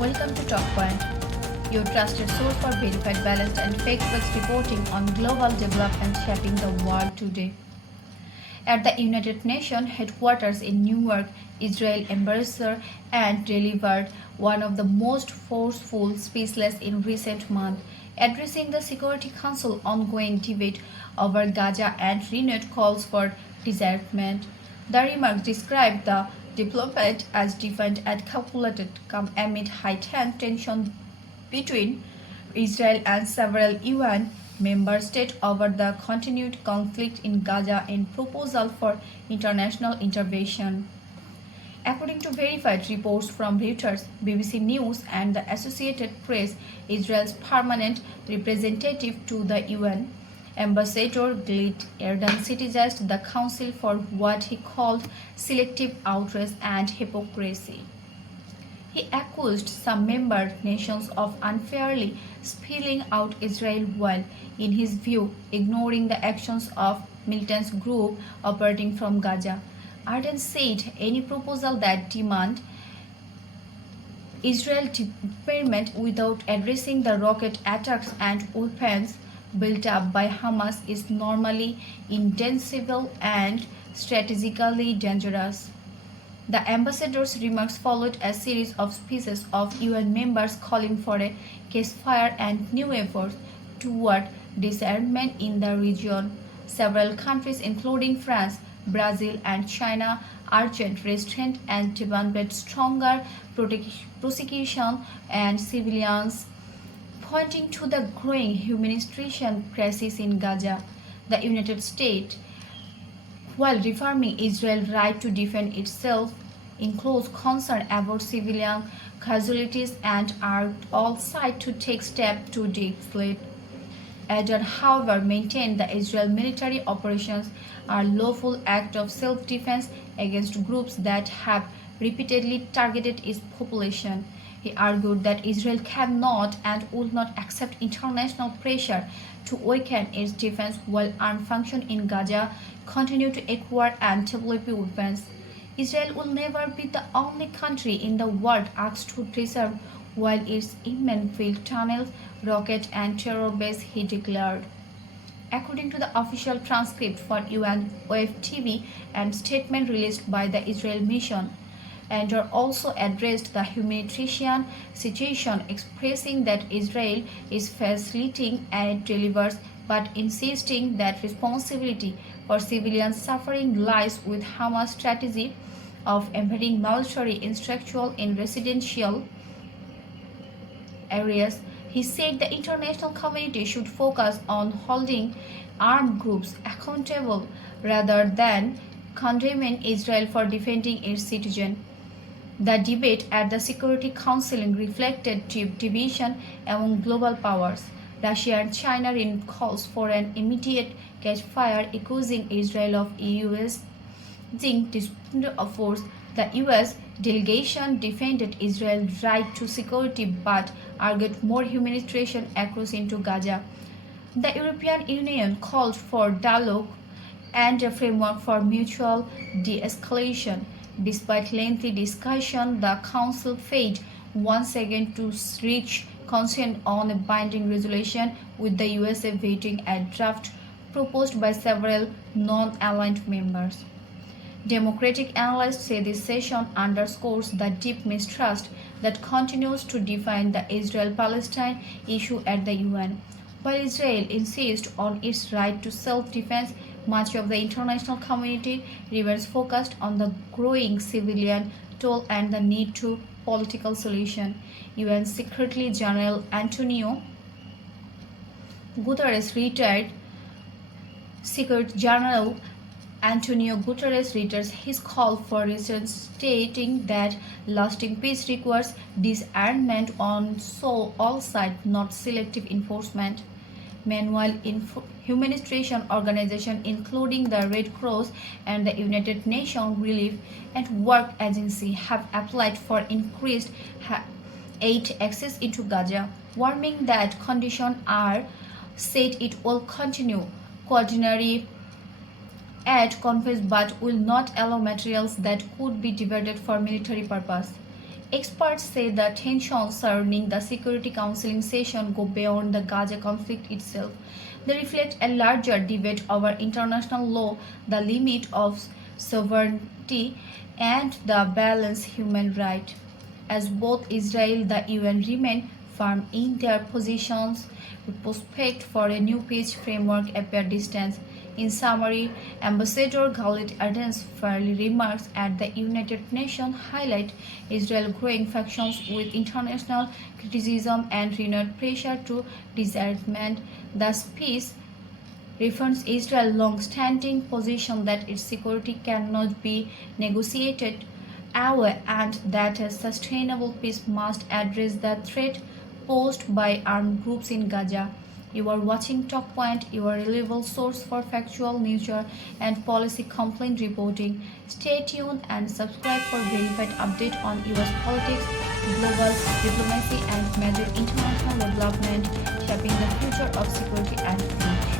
Welcome to Talkpoint, your trusted source for verified, balanced, and fact-based reporting on global development shaping the world today. At the United Nations headquarters in New York, Israel ambassador and delivered one of the most forceful speeches in recent months, addressing the Security Council ongoing debate over Gaza and renewed calls for disarmament. The remarks described the deployment as defined and calculated come amid heightened tension between Israel and several UN member states over the continued conflict in Gaza and proposal for international intervention. According to verified reports from Reuters, BBC News, and the Associated Press, Israel's permanent representative to the UN, Ambassador Gilad Erdan criticized the Council for what he called selective outrage and hypocrisy. He accused some member nations of unfairly spelling out Israel while, in his view, ignoring the actions of militant groups operating from Gaza. Erdan said any proposal that demand Israel disarmament without addressing the rocket attacks and weapons built up by Hamas is normally indefensible and strategically dangerous. The ambassador's remarks followed a series of speeches of UN members calling for a ceasefire and new efforts toward disarmament in the region. Several countries, including France, Brazil, and China, urged restraint and demanded stronger prosecution and civilians. Pointing to the growing humanitarian crisis in Gaza, the United States, while reaffirming Israel's right to defend itself, in close concern about civilian casualties and urged all sides to take steps to deflate. Erdan, however, maintained that Israeli military operations are lawful acts of self-defense against groups that have repeatedly targeted its population. He argued that Israel cannot and would not accept international pressure to weaken its defense while armed factions in Gaza continue to acquire and develop weapons. Israel will never be the only country in the world asked to disarm while its immense field tunnels, rocket and terror base, he declared. According to the official transcript for UN OFTV and statement released by the Israel mission, Erdan also addressed the humanitarian situation, expressing that Israel is facilitating aid delivers but insisting that responsibility for civilian suffering lies with Hamas' strategy of embedding military instructions in residential areas. He said the international community should focus on holding armed groups accountable rather than condemning Israel for defending its citizens. The debate at the Security Council reflected deep division among global powers. Russia and China in calls for an immediate ceasefire, accusing Israel of using display of force. The US delegation defended Israel's right to security but argued more humanitarian across into Gaza. The European Union called for dialogue and a framework for mutual de-escalation. Despite lengthy discussion, the Council failed once again to reach consent on a binding resolution, with the USA vetoing a draft proposed by several non-aligned members. Democratic analysts say this session underscores the deep mistrust that continues to define the Israel-Palestine issue at the UN. While Israel insists on its right to self-defense, much of the international community remains focused on the growing civilian toll and the need to political solution. UN Secretary General Antonio Guterres retired. Secretary General Antonio Guterres reiterates his call for resistance, stating that lasting peace requires disarmament on all sides, not selective enforcement. Meanwhile, humanitarian organizations including the Red Cross and the United Nations Relief and Work Agency have applied for increased aid access into Gaza, warning that conditions are said it will continue coordinary aid conveys but will not allow materials that could be diverted for military purpose. Experts say the tensions surrounding the Security Council session go beyond the Gaza conflict itself. They reflect a larger debate over international law, the limit of sovereignty, and the balanced human right. As both Israel and the UN remain firm in their positions, the prospect for a new peace framework appear distant. In summary, Ambassador Gilad Erdan's fairly remarks at the United Nations highlight Israel's growing factions with international criticism and renewed pressure to disarmament. Thus, peace refers Israel's long-standing position that its security cannot be negotiated away and that a sustainable peace must address the threat posed by armed groups in Gaza. You are watching Talkpoint, your reliable source for factual news and policy complaint reporting. Stay tuned and subscribe for verified update on US politics, global diplomacy, and major international development shaping the future of security and peace.